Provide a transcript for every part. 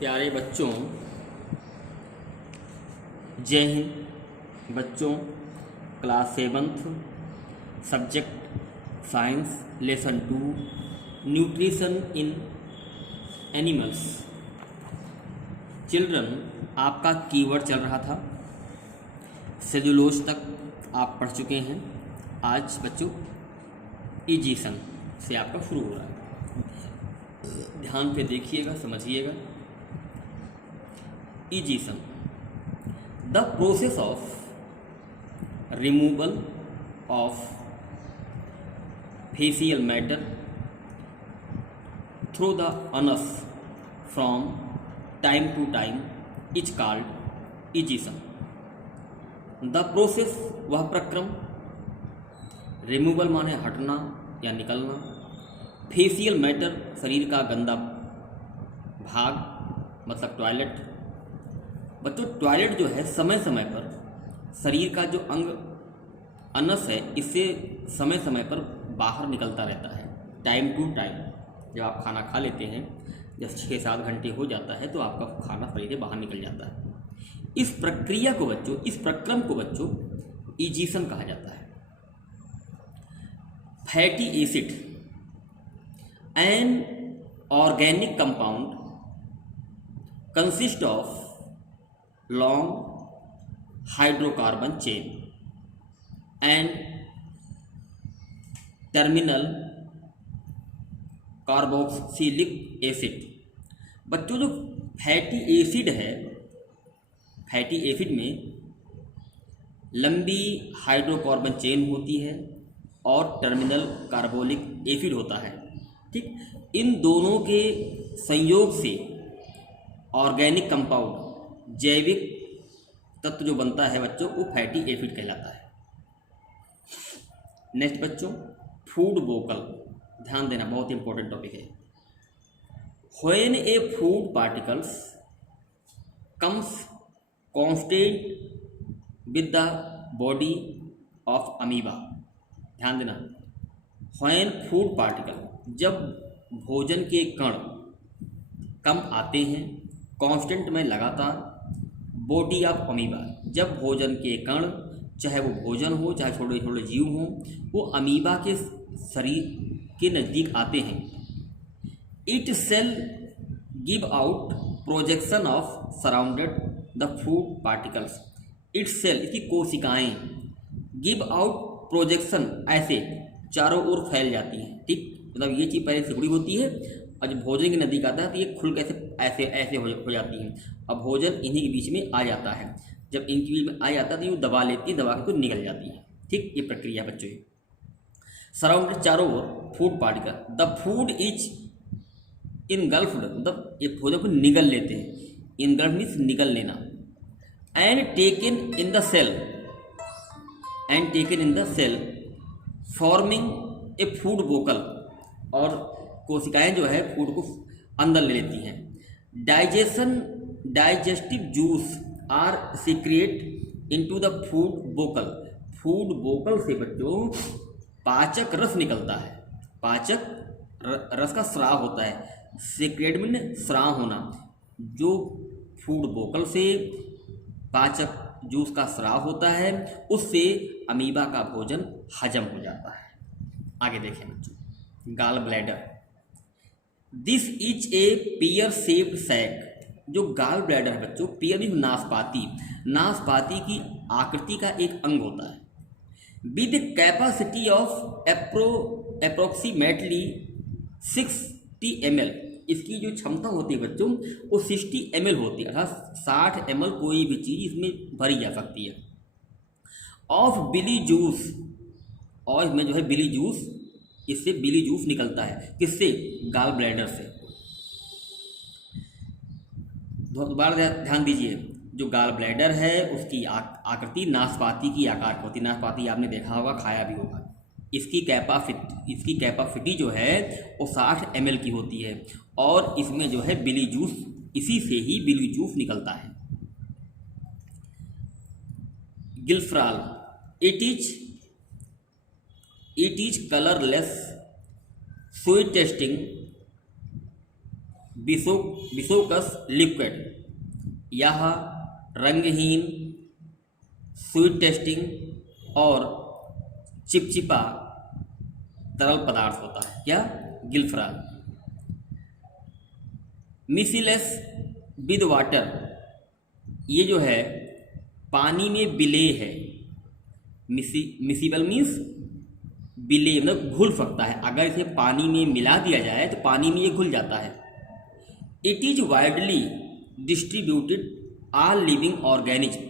प्यारे बच्चों, जय हिंद। बच्चों, class 7th subject science lesson 2 nutrition in animals. Children, आपका कीवर्ड चल रहा था, सेलुलोज तक आप पढ़ चुके हैं। आज बच्चों इजीसन से आपका शुरू हो रहा है। ध्यान पे देखिएगा, समझिएगा। Egestion, the process of removal of faecal matter through the anus from time to time is called egestion. The process, वह प्रक्रम, रिमूवल माने हटना या निकलना, फेशियल मैटर शरीर का गंदा भाग मतलब टॉयलेट। बच्चों, टॉयलेट जो है समय समय पर शरीर का जो अंग अनस है इससे समय समय पर बाहर निकलता रहता है। टाइम टू टाइम जब आप खाना खा लेते हैं, जब 6-7 घंटे हो जाता है तो आपका खाना शरीर से बाहर निकल जाता है। इस प्रक्रिया को बच्चों, इस प्रक्रम को बच्चों इजीसन कहा जाता है। Fatty acid an organic compound consist of long hydrocarbon chain and terminal carboxylic acid. बच्चों, जो फैटी एसिड है, फैटी एसिड में लंबी हाइड्रोकार्बन चेन होती है और टर्मिनल कार्बोलिक एसिड होता है। ठीक, इन दोनों के संयोग से ऑर्गेनिक कंपाउंड, जैविक तत्व जो बनता है बच्चों, वो फैटी एसिड कहलाता है। नेक्स्ट बच्चों, फूड वोकल। ध्यान देना, बहुत इंपॉर्टेंट टॉपिक है। When A food particles comes constant with the body of amoeba. ध्यान देना, व्हेन फूड पार्टिकल, जब भोजन के कण कम आते हैं, कांस्टेंट में लगातार, बॉडी ऑफ अमीबा, जब भोजन के कण, चाहे वो भोजन हो चाहे छोटे छोटे जीव हों, वो अमीबा के शरीर के नज़दीक आते हैं। It cell give out projection of surrounded the food particles. It cell, इसकी कोशिकाएं, गिव आउट प्रोजेक्शन, ऐसे चारों ओर फैल जाती हैं। ठीक, मतलब ये चीज़ पहले सिकुड़ी होती है और जब भोजन की नज़दीक आता है तो ये खुल कैसे ऐसे ऐसे हो जाती है। अब भोजन इन्हीं के बीच में आ जाता है। जब इनके बीच में आ जाता है तो ये दबा लेती है, दबा के तो निकल जाती है। ठीक, ये प्रक्रिया बच्चों है। सराउंडेड, चारों ओर, food particle, the food is engulfed, मतलब ये भोजन को निगल लेते हैं। इनगल्फ मीन्स निगल लेना। And taken in the cell, and taken in the cell forming a food vacuole, और कोशिकाएं जो है फूड को अंदर ले लेती हैं। Digestive juice are secret into the food vacuole. Food vacuole से बच्चों पाचक रस निकलता है। पाचक रस का स्राव होता है। सीक्रेट मीन स्राव होना। जो फूड वोकल से पाचक जूस का स्राव होता है, उससे अमीबा का भोजन हजम हो जाता है। आगे देखें बच्चों, gall bladder. This is a pear shaped sac. जो गाल ब्लैडर है बच्चों, पियर मीन नाशपाती, नाशपाती की आकृति का एक अंग होता है। With capacity of approximately 60 ml। इसकी जो क्षमता होती है बच्चों वो 60 ml होती है, अर्थात 60 ml कोई भी चीज़ इसमें भरी जा सकती है। ऑफ बिली जूस, और इसमें जो है बिली जूस, इससे बिली जूस निकलता है। किससे? गाल ब्लैडर से। दोबारा ध्यान दीजिए, जो गाल ब्लैडर है उसकी आकृति नाशपाती की आकार की होती है। नाशपाती आपने देखा होगा, खाया भी होगा। इसकी कैपेसिटी जो है वो 60 ml की होती है, और इसमें जो है बिली जूस, इसी से ही बिली जूस निकलता है। Glycerol, it is colourless, sweet tasting, viscous liquid, यह रंगहीन, स्वीट टेस्टिंग और चिपचिपा तरल पदार्थ होता है। क्या? गिल्फराल। मिसीलेस विद वाटर, ये जो है पानी में विलेय है। मिसीबल मीन्स विलेय, मतलब घुल सकता है। अगर इसे पानी में मिला दिया जाए तो पानी में ये घुल जाता है। It is widely distributed all living organism,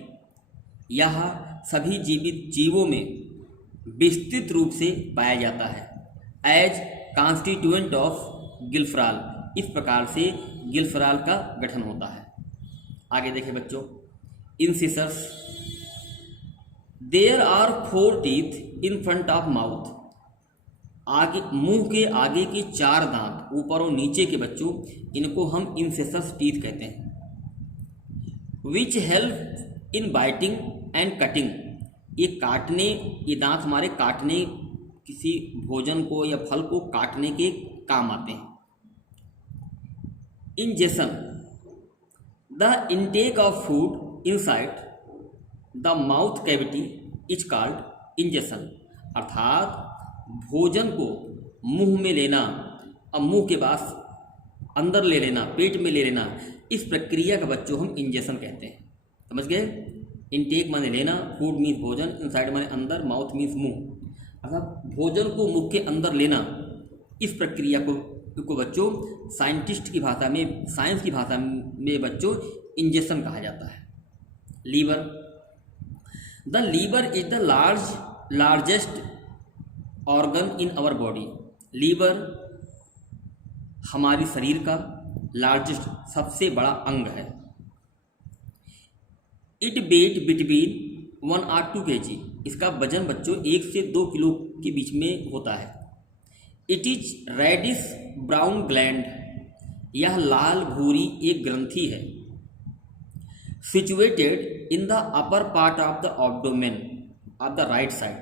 यह सभी जीवित जीवों में विस्तृत रूप से पाया जाता है। एज कॉन्स्टिट्यूएंट ऑफ गिल्फराल, इस प्रकार से गिल्फराल का गठन होता है। आगे देखें बच्चों, incisors, there are 4 teeth in front of mouth, आगे मुंह के आगे के 4 दांत, ऊपर और नीचे के बच्चों, इनको हम इंसिसर्स टीथ कहते हैं। Which help in biting and cutting, ये दांत हमारे काटने, किसी भोजन को या फल को काटने के काम आते हैं। Ingestion, the intake of food inside the mouth cavity is called ingestion, अर्थात भोजन को मुंह में लेना और मुंह के पास अंदर ले लेना, पेट में ले लेना, इस प्रक्रिया का बच्चों हम इंजेशन कहते हैं। समझ गए? इनटेक माने लेना, फूड मीन्स भोजन, इनसाइड माने अंदर, माउथ मीन्स मुंह, अर्थात भोजन को मुंह के अंदर लेना, इस प्रक्रिया को बच्चों साइंटिस्ट की भाषा में, साइंस की भाषा में बच्चों इंजेक्शन कहा जाता है। Liver, the liver is the largest organ in our body, liver हमारी शरीर का लार्जेस्ट, सबसे बड़ा अंग है। इट वेट बिटवीन 1 और 2 kg, इसका वजन बच्चों 1 से 2 किलो के बीच में होता है। It is reddish brown gland, यह लाल भूरी एक ग्रंथि है। Situated in the upper part of the abdomen of the right side,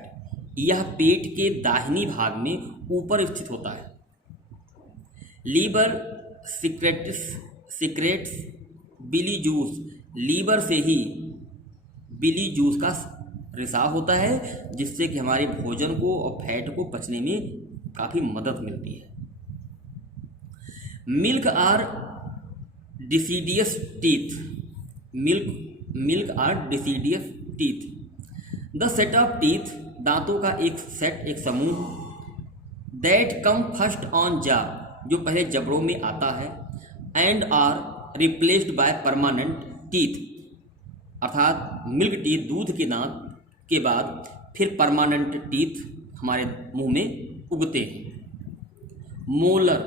यह पेट के दाहिनी भाग में ऊपर स्थित होता है। लीवर सीक्रेट्स बिली जूस, लीवर से ही बिली जूस का रिसाव होता है, जिससे कि हमारे भोजन को और फैट को पचने में काफ़ी मदद मिलती है। Milk are deciduous teeth, milk are deciduous teeth, the set of teeth, दांतों का एक सेट, एक समूह, दैट कम फर्स्ट ऑन जा, जो पहले जबड़ों में आता है, and are replaced by permanent teeth, अर्थात मिल्क टीथ, दूध के दांत के बाद फिर परमानेंट टीथ हमारे मुंह में उगते हैं। मोलर,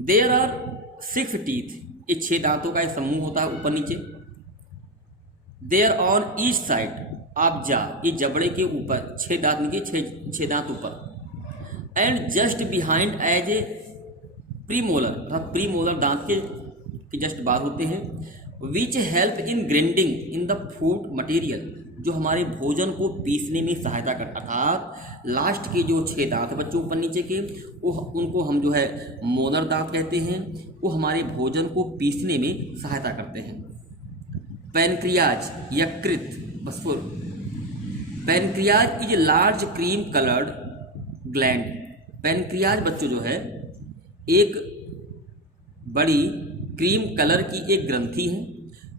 देयर आर 6 टीथ, ये 6 दांतों का एक समूह होता है ऊपर नीचे। There on each side of jaw, ये जबड़े के ऊपर 6 दांत नीचे, 6 दांत ऊपर। And just behind as a premolar, अर्थात प्रीमोलर दांत के जस्ट बाद होते हैं। Which help in grinding in the food material, जो हमारे भोजन को पीसने में सहायता करता, अर्थात लास्ट के जो 6 दांत बच्चों ऊपर नीचे के, वो उनको हम जो है मोलर दांत कहते हैं, वो हमारे भोजन को पीसने में सहायता करते हैं। पैनक्रियाज, यकृत, बसफुर, pancreas is large cream coloured gland, pancreas बच्चों जो है एक बड़ी क्रीम कलर की एक ग्रंथि है।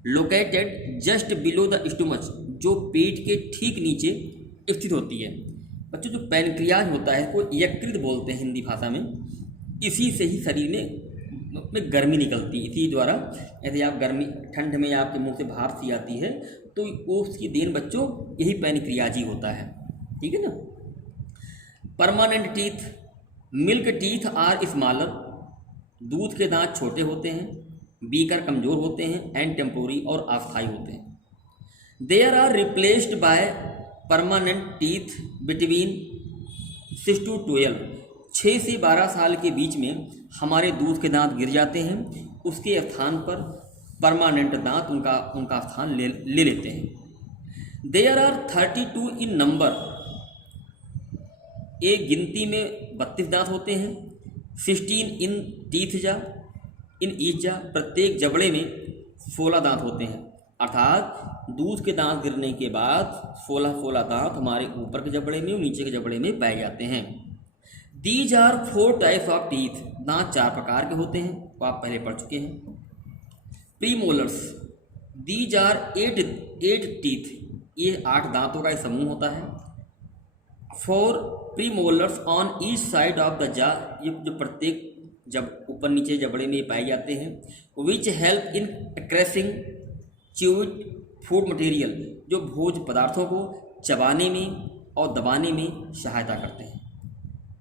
Located just below the stomach, जो पेट के ठीक नीचे स्थित होती है। बच्चों जो पैनक्रियाज होता है को यकृत बोलते हैं हिंदी भाषा में, इसी से ही शरीर में गर्मी निकलती है, इसी द्वारा यदि आप गर्मी ठंड में आपके मुंह से भाप सी आती है तो वो उसकी देन बच्चों यही पैनक्रियाज ही होता है। ठीक है ना। Permanent teeth, milk teeth are smaller, दूध के दांत छोटे होते हैं, बीकर कमज़ोर होते हैं, एंड टेम्पोरी और अस्थायी होते हैं। There are replaced by permanent teeth between 6 to 12, 6 से 12 साल के बीच में हमारे दूध के दांत गिर जाते हैं, उसके स्थान पर परमानेंट दांत उनका स्थान ले लेते हैं। देयर आर 32 इन नंबर, एक गिनती में 32 दांत होते हैं। 16 इन टीथ जा, इन ईच जा, प्रत्येक जबड़े में 16 दांत होते हैं। अर्थात दूध के दांत गिरने के बाद 16 दांत हमारे ऊपर के जबड़े में और नीचे के जबड़े में पाए जाते हैं। These are 4 types of teeth, दांत 4 प्रकार के होते हैं, वो आप पहले पढ़ चुके हैं। प्रीमोलर्स, दीज आर 8 टीथ, ये 8 दांतों का एक समूह होता है। 4 premolars on each side of the जा, ये जो प्रत्येक जब ऊपर नीचे जबड़े में पाए जाते हैं। Which help in crashing chewed food material, जो भोज्य पदार्थों को चबाने में और दबाने में सहायता करते हैं।